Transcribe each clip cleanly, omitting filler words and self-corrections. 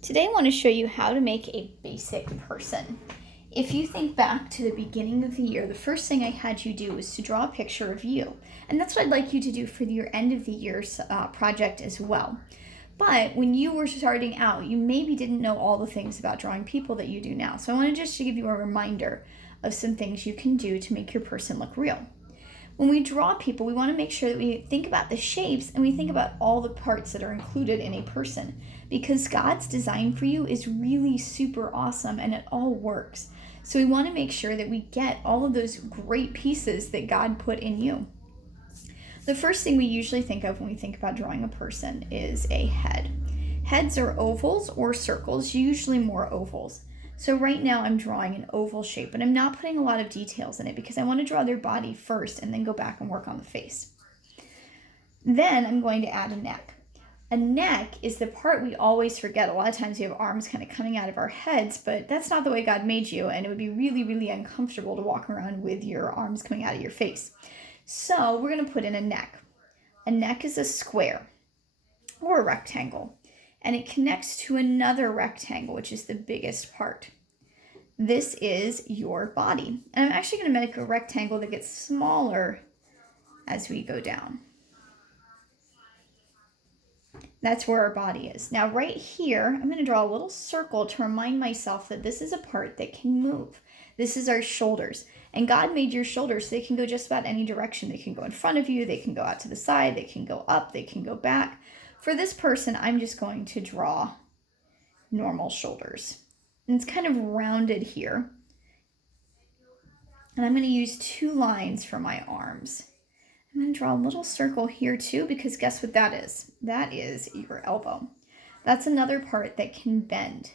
Today I want to show you how to make a basic person. If you think back to the beginning of the year, the first thing I had you do was to draw a picture of you. And that's what I'd like you to do for your end of the year project as well. But when you were starting out, you maybe didn't know all the things about drawing people that you do now. So I wanted just to give you a reminder of some things you can do to make your person look real. When we draw people, we want to make sure that we think about the shapes and we think about all the parts that are included in a person, because God's design for you is really super awesome and it all works. So we want to make sure that we get all of those great pieces that God put in you. The first thing we usually think of when we think about drawing a person is a head. Heads are ovals or circles, usually more ovals. So right now I'm drawing an oval shape, but I'm not putting a lot of details in it because I want to draw their body first and then go back and work on the face. Then I'm going to add a neck. A neck is the part we always forget. A lot of times we have arms kind of coming out of our heads, but that's not the way God made you, and it would be really, really uncomfortable to walk around with your arms coming out of your face. So we're going to put in a neck. A neck is a square or a rectangle, and it connects to another rectangle, which is the biggest part. This is your body. And I'm actually going to make a rectangle that gets smaller as we go down. That's where our body is. Now right here, I'm going to draw a little circle to remind myself that this is a part that can move. This is our shoulders. And God made your shoulders so they can go just about any direction. They can go in front of you, they can go out to the side, they can go up, they can go back. For this person, I'm just going to draw normal shoulders. And it's kind of rounded here. And I'm going to use 2 lines for my arms. I'm going to draw a little circle here too, because guess what that is? That is your elbow. That's another part that can bend.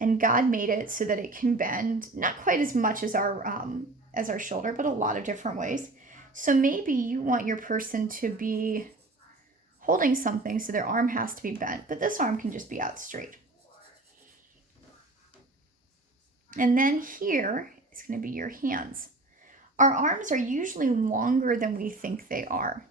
And God made it so that it can bend, not quite as much as our shoulder, but a lot of different ways. So maybe you want your person to be holding something, so their arm has to be bent, but this arm can just be out straight. And then here is going to be your hands. Our arms are usually longer than we think they are.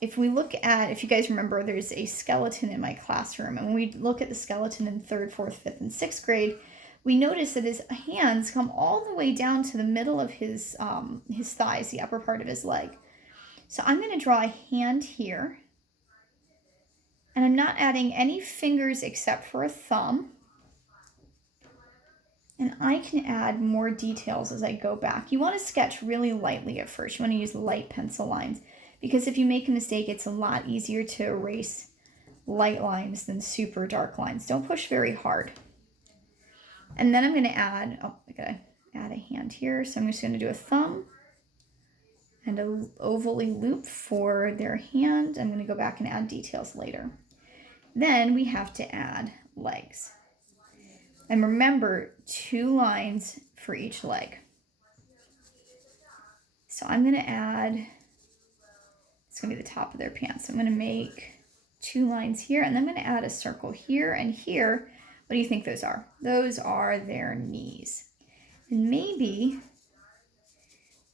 If you guys remember, there's a skeleton in my classroom, and when we look at the skeleton in 3rd, 4th, 5th, and 6th grade, we notice that his hands come all the way down to the middle of his thighs, the upper part of his leg. So I'm going to draw a hand here. And I'm not adding any fingers except for a thumb. And I can add more details as I go back. You want to sketch really lightly at first. You want to use light pencil lines, because if you make a mistake, it's a lot easier to erase light lines than super dark lines. Don't push very hard. And then I'm going to add, I gotta add a hand here. So I'm just going to do a thumb and an ovally loop for their hand. I'm going to go back and add details later. Then we have to add legs. And remember, 2 lines for each leg. So I'm going to add, it's going to be the top of their pants. I'm going to make 2 lines here, and then I'm going to add a circle here and here. What do you think those are? Those are their knees. And maybe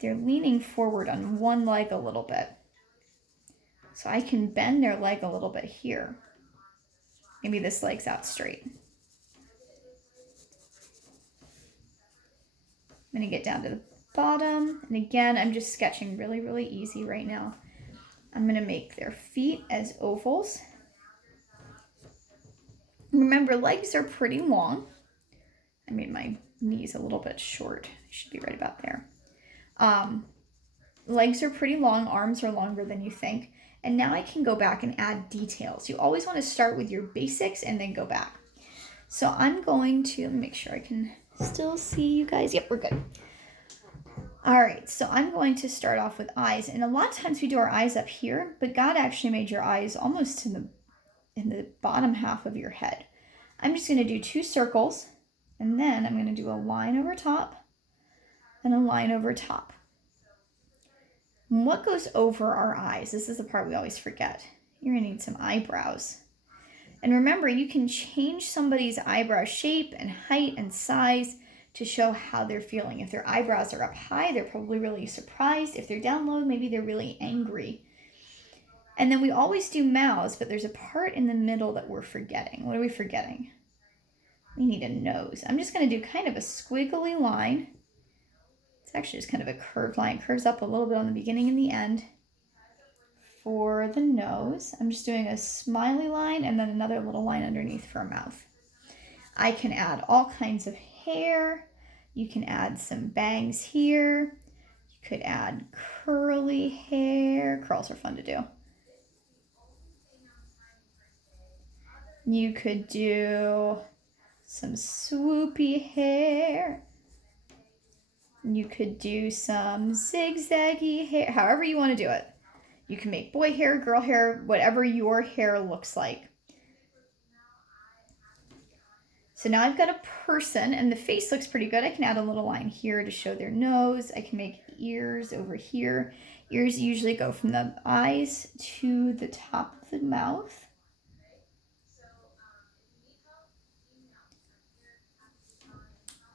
they're leaning forward on one leg a little bit. So I can bend their leg a little bit here. Maybe this leg's out straight. I'm going to get down to the bottom. And again, I'm just sketching really, really easy right now. I'm going to make their feet as ovals. Remember, legs are pretty long. I made my knees a little bit short. I should be right about there. Legs are pretty long. Arms are longer than you think. And now I can go back and add details. You always want to start with your basics and then go back. So I'm going to, let me make sure I can still see you guys. Yep, we're good. All right, so I'm going to start off with eyes. And a lot of times we do our eyes up here, but God actually made your eyes almost in the bottom half of your head. I'm just going to do 2 circles, and then I'm going to do a line over top and a line over top. And what goes over our eyes? This is the part we always forget. You're going to need some eyebrows. And remember, you can change somebody's eyebrow shape and height and size to show how they're feeling. If their eyebrows are up high, they're probably really surprised. If they're down low, maybe they're really angry. And then we always do mouths, but there's a part in the middle that we're forgetting. What are we forgetting? we need a nose. I'm just going to do kind of a squiggly line. It's actually just kind of a curved line. It curves up a little bit on the beginning and the end. For the nose, I'm just doing a smiley line and then another little line underneath for a mouth. I can add all kinds of hair. You can add some bangs here. You could add curly hair. Curls are fun to do. You could do some swoopy hair. You could do some zigzaggy hair, however you want to do it. You can make boy hair, girl hair, whatever your hair looks like. So now I've got a person and the face looks pretty good. I can add a little line here to show their nose. I can make ears over here. Ears usually go from the eyes to the top of the mouth.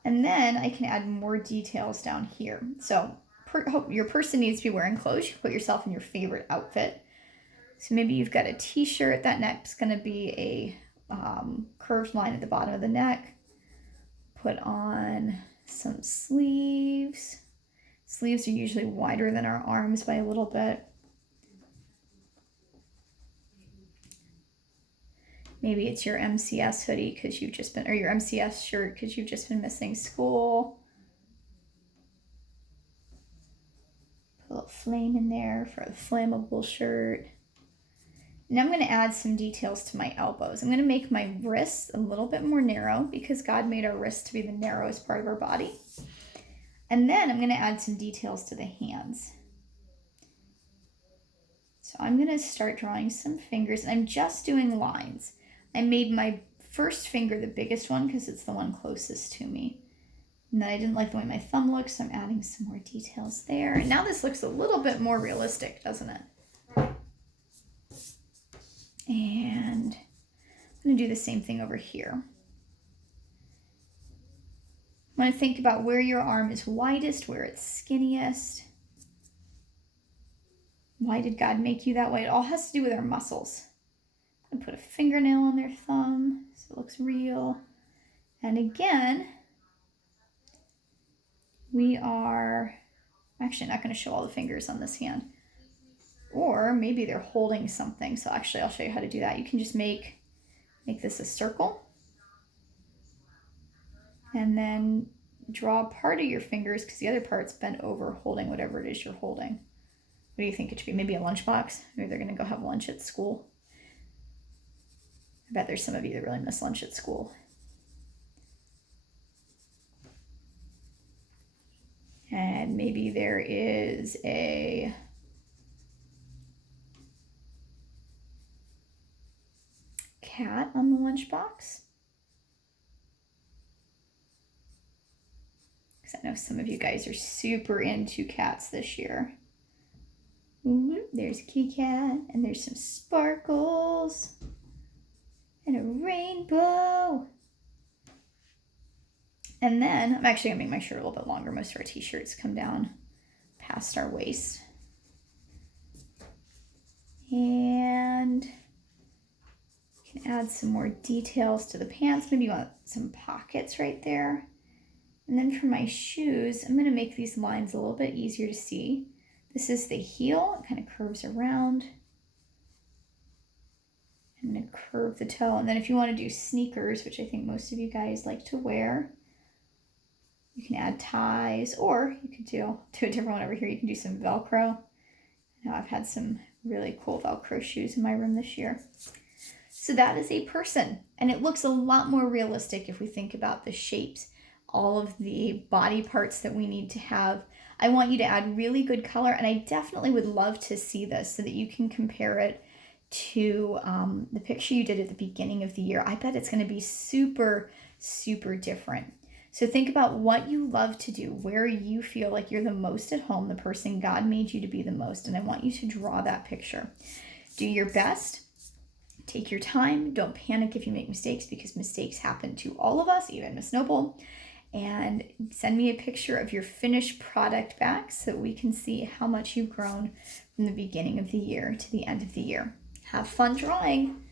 And then I can add more details down here. So your person needs to be wearing clothes. You put yourself in your favorite outfit. So maybe you've got a t-shirt. That neck's going to be a curved line at the bottom of the neck. Put on some sleeves. Sleeves are usually wider than our arms by a little bit. Maybe it's your MCS hoodie because you've just been, or your MCS shirt because you've just been missing school. Put a little flame in there for a flammable shirt. Now I'm going to add some details to my elbows. I'm going to make my wrists a little bit more narrow because God made our wrists to be the narrowest part of our body. And then I'm going to add some details to the hands. So I'm going to start drawing some fingers, and I'm just doing lines. I made my first finger the biggest one because it's the one closest to me. And then I didn't like the way my thumb looks, so I'm adding some more details there. And now this looks a little bit more realistic, doesn't it? And I'm going to do the same thing over here. I want to think about where your arm is widest, where it's skinniest. Why did God make you that way? It all has to do with our muscles. I'm going to put a fingernail on their thumb so it looks real. And again, we are actually not going to show all the fingers on this hand. Or maybe they're holding something. So actually, I'll show you how to do that. You can just make this a circle. And then draw part of your fingers because the other part's bent over holding whatever it is you're holding. What do you think it should be? Maybe a lunchbox? Maybe they're going to go have lunch at school. I bet there's some of you that really miss lunch at school. And maybe there is a cat on the lunchbox. Because I know some of you guys are super into cats this year. There's a kitty cat, and there's some sparkles, and a rainbow. And then I'm actually going to make my shirt a little bit longer. Most of our t-shirts come down past our waist. And you can add some more details to the pants. Maybe you want some pockets right there. And then for my shoes, I'm going to make these lines a little bit easier to see. This is the heel. It kind of curves around. I'm going to curve the toe. And then if you want to do sneakers, which I think most of you guys like to wear, you can add ties, or you could do a different one over here. You can do some Velcro. Now I've had some really cool Velcro shoes in my room this year. So that is a person, and it looks a lot more realistic if we think about the shapes, all of the body parts that we need to have. I want you to add really good color, and I definitely would love to see this so that you can compare it to the picture you did at the beginning of the year. I bet it's going to be super, super different. So think about what you love to do, where you feel like you're the most at home, the person God made you to be the most, and I want you to draw that picture. Do your best. Take your time. Don't panic if you make mistakes, because mistakes happen to all of us, even Miss Noble. And send me a picture of your finished product back so we can see how much you've grown from the beginning of the year to the end of the year. Have fun drawing.